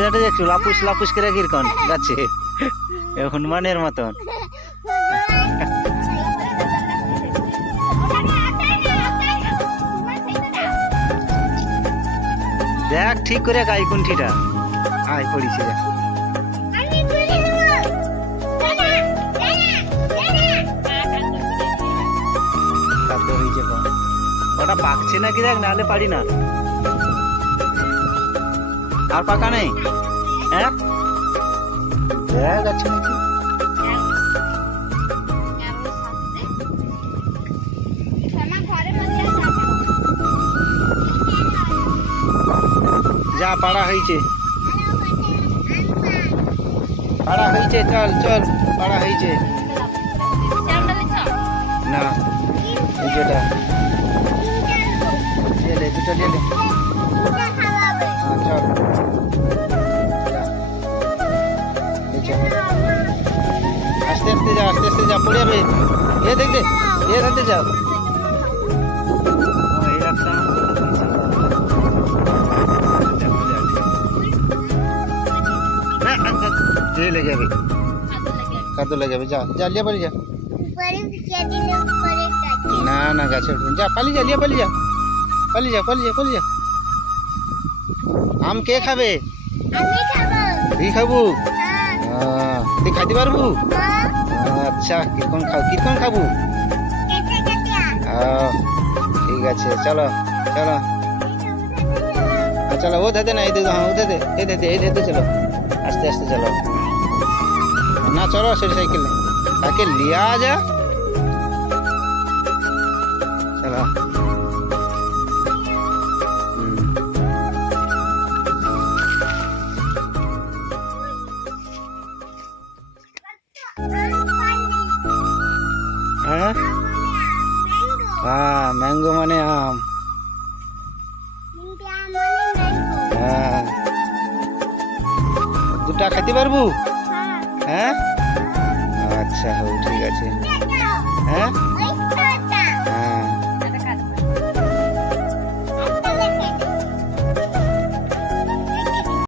যাটে একটু লাপুস লাপুস করে কিরকন যাচ্ছে। এ হনুমানের মতন। দেখ, ঠিক করে গাই কুণ্ঠিটা। আয়, পড়িছে, দেখ। ওটা পাকছে নাকি দেখ, নাহলে পারি না। আর পাকা নেই? হ্যাঁ দেখ আছে নাকি? যা পাড়া হয়েছে। পাড়া হয়েছে চল চল পাড়া হয়েছে। না যেটা লেলে দুটো হ্যাঁ চল। আস্তে আস্তে যা আস্তে আস্তে যা পড়ে যাবে এ দেখবে এ ধরতে যাও এ লেগে যাবে। কাদো লেগে যাবে যা যা লিয়া পালি যা। না না গাছে উঠবে যা পালি যা লিয়া পালি যা। পালি যা পালি যা পালি যা। আম কে খাবে? তুই খাবু। তুই খাইতে পারবু আচ্ছা কীরকম খাও কীরকম খাবু? ঠিক আছে চলো চলো। চলো ও দাদে না এই দাদা হ্যাঁ ও দাদে এই দাদে এই দাদে চলো। আস্তে আস্তে চলো। না চলো সেটা সাইকেল সাইকেল লিয়া যা। হ্যাঁ হ্যাঁ ম্যাঙ্গো মানে আম। হ্যাঁ। দুটা খেতে পারবু? হ্যাঁ। আচ্ছা হো ঠিক আছে। হ্যাঁ?